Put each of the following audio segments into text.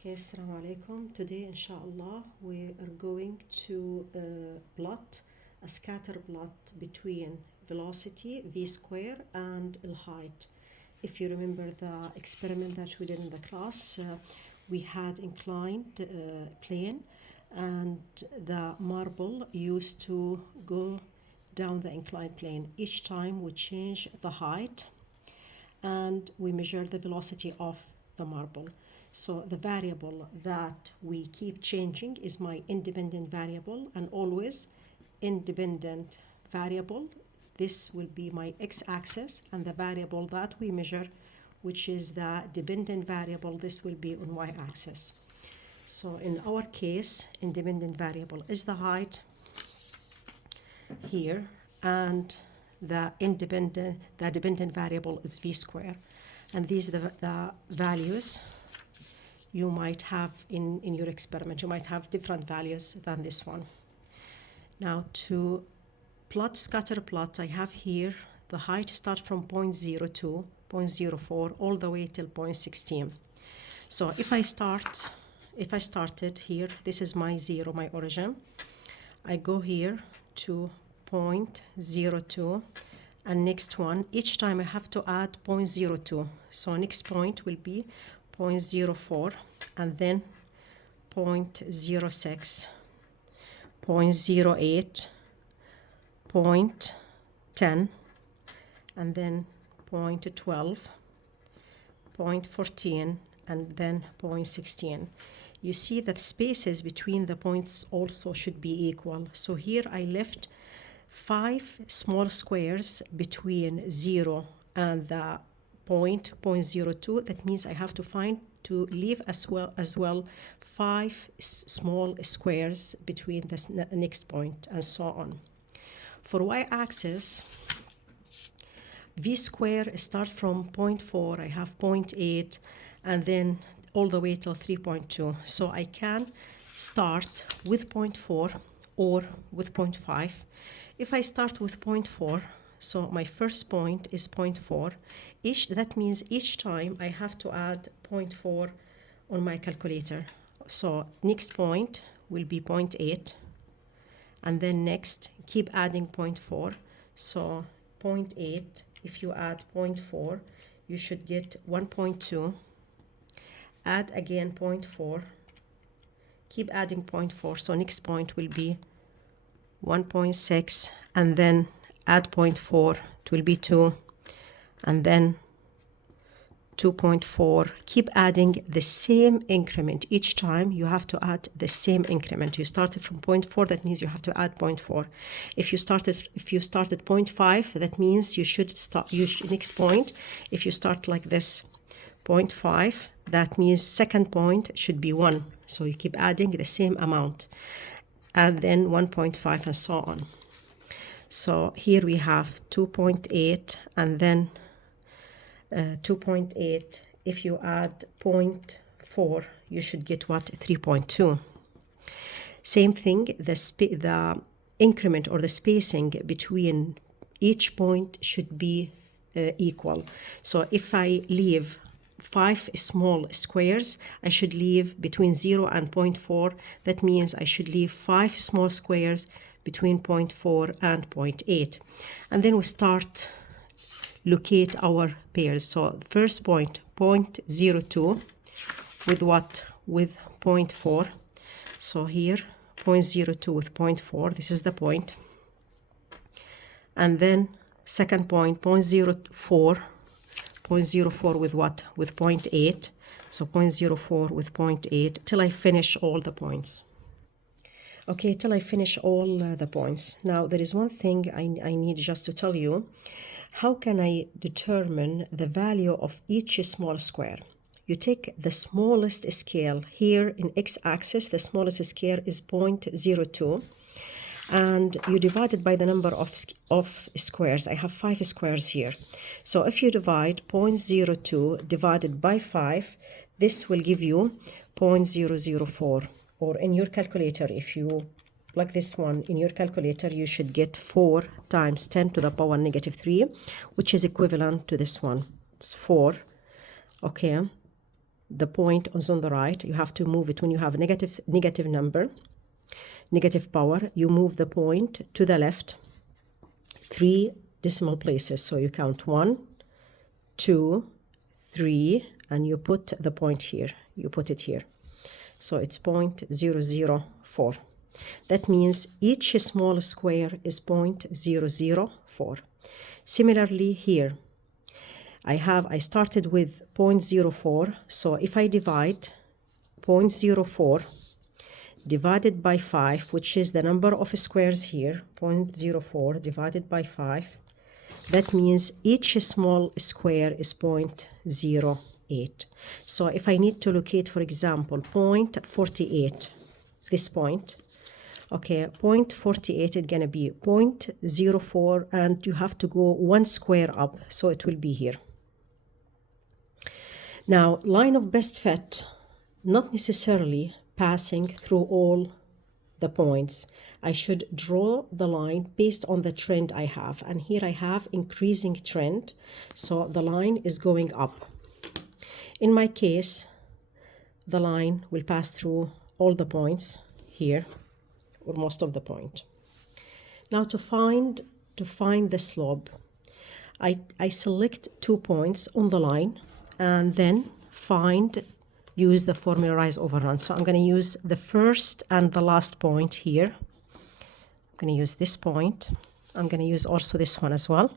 Okay, assalamu alaikum. Today, inshallah, we are going to plot a scatter plot between velocity v square and height. If you remember the experiment that we did in the class, we had inclined plane, and the marble used to go down the inclined plane. Each time we change the height and we measure the velocity of the marble. So the variable that we keep changing is my independent variable, and always independent variable. This will be my x-axis, and the variable that we measure, which is the dependent variable, this will be on y-axis. So in our case, independent variable is the height here, and the dependent variable is v square. And these are the values you might have in your experiment. You might have different values than this one. Now, to plot scatter plot, I have here the height start from 0.02, 0.04, all the way till 0.16. So if I started here, this is my zero, my origin. I go here to 0.02, and next one, each time I have to add 0.02. So next point will be 0.04, and then 0.06, 0.08, 0.10, and then 0.12, 0.14, and then 0.16. You see that spaces between the points also should be equal. So here I left 5 small squares between 0 and the point 0.02. That means I have to leave as well 5 small squares between the next point, and so on. For y-axis, v square start from 0.4, I have 0.8, and then all the way till 3.2. So I can start with 0.4 or with 0.5. If I start with 0.4, so my first point is 0.4. That means each time I have to add 0.4 on my calculator. So next point will be 0.8, and then next keep adding 0.4. So 0.8, if you add 0.4, you should get 1.2. Add again 0.4, keep adding 0.4. So next point will be 1.6, and then add 0.4, it will be 2, and then 2.4. Keep adding the same increment. Each time you have to add the same increment. You started from 0.4, that means you have to add 0.4. If you started 0.5, that means you should start next point. If you start like this, 0.5, that means second point should be 1. So you keep adding the same amount, and then 1.5, and so on. So here we have 2.8, and then 2.8. If you add 0.4, you should get what? 3.2. Same thing, the increment or the spacing between each point should be equal. So if I leave 5 small squares, I should leave between 0 and 0.4. That means I should leave 5 small squares between 0.4 and 0.8. And then we start locate our pairs. So first point, 0.02, with what? With 0.4. So here, 0.02 with 0.4, this is the point. And then second point, 0.04, 0.04 with what? With 0.8. So 0.04 with 0.8 till I finish all the points. Okay, till I finish all the points. Now, there is one thing I need just to tell you. How can I determine the value of each small square? You take the smallest scale. Here in x-axis, the smallest scale is 0.02. And you divide it by the number of squares. I have 5 squares here. So if you divide 0.02 divided by 5, this will give you 0.004. Or in your calculator, if you plug this one in your calculator, you should get 4 times 10 to the power negative 3, which is equivalent to this one. It's 4. Okay. the point is on the right. You have to move it when you have a negative number, negative power. You move the point to the left 3 decimal places. So you count 1, 2, 3, and you put the point here. You put it here. So it's 0.004. That means each small square is 0.004. Similarly here, I started with 0.04. So if I divide 0.04 divided by 5, which is the number of squares here, 0.04 divided by 5, that means each small square is 0.08. So if I need to locate, for example, 0.48, this point, okay, 0.48 is going to be 0.04, and you have to go 1 square up, so it will be here. Now, line of best fit, not necessarily passing through all the points. I should draw the line based on the trend I have. And here I have increasing trend, so the line is going up. In my case, the line will pass through all the points here, or most of the point. Now to find the slope, I select 2 points on the line and then use the formula rise over run. So I'm going to use the first and the last point here. I'm going to use this point. I'm going to use also this one as well.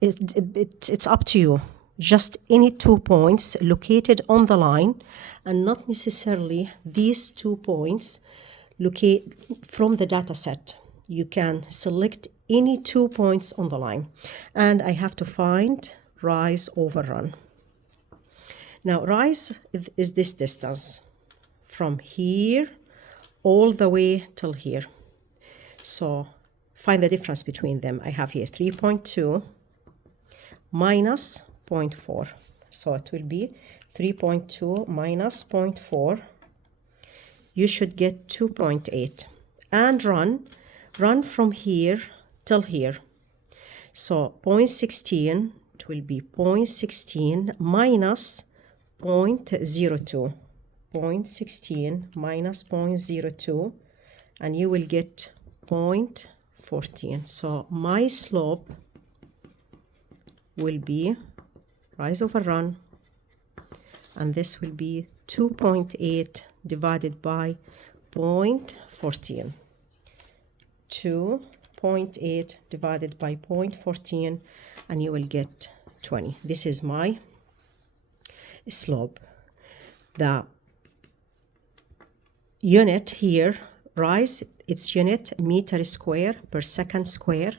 It's up to you. Just any 2 points located on the line, and not necessarily these 2 points locate from the data set. You can select any 2 points on the line, and I have to find rise over run. Now rise is this distance from here all the way till here. So find the difference between them. I have here 3.2 minus 0.4. So it will be 3.2 minus 0.4. You should get 2.8. And run from here till here. So 0.16, it will be 0.16 minus 0.02. 0.16 minus 0.02, and you will get 0.14. So my slope will be rise over run, and this will be 2.8 divided by 0.14. 2.8 divided by 0.14, and you will get 20. This is my slope. The unit here, rise, its unit meter square per second square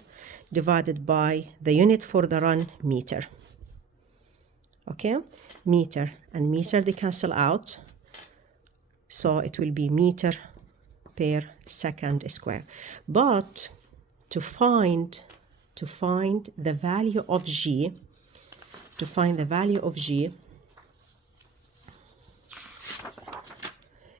divided by the unit for the run, meter. Okay, meter and meter, they cancel out, so it will be meter per second square. But to find the value of G,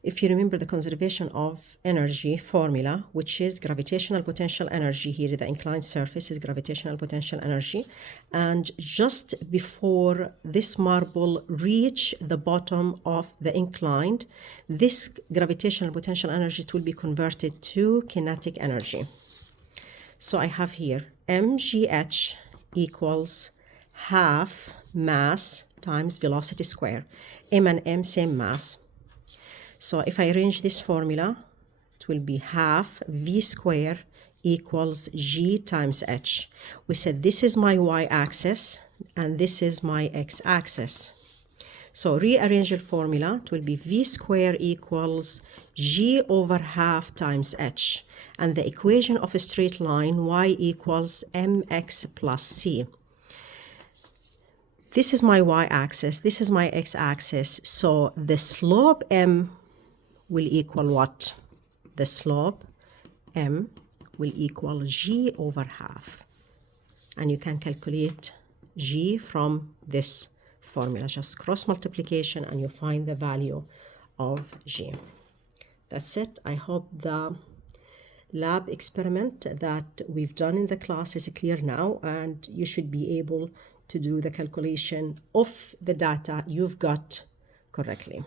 if you remember the conservation of energy formula, which is gravitational potential energy, here the inclined surface is gravitational potential energy, and just before this marble reach the bottom of the inclined, this gravitational potential energy will be converted to kinetic energy. So I have here mgh equals half mass times velocity square. M and M, same mass. So if I arrange this formula, it will be half v square equals g times h. We said this is my y-axis and this is my x-axis. So rearrange the formula, it will be v square equals g over half times h. And the equation of a straight line, y equals mx plus c. This is my y-axis, this is my x-axis. So the slope m will equal what? The slope m will equal g over half. And you can calculate g from this formula. Just cross multiplication and you find the value of g. That's it. I hope the lab experiment that we've done in the class is clear now, and you should be able to do the calculation of the data you've got correctly.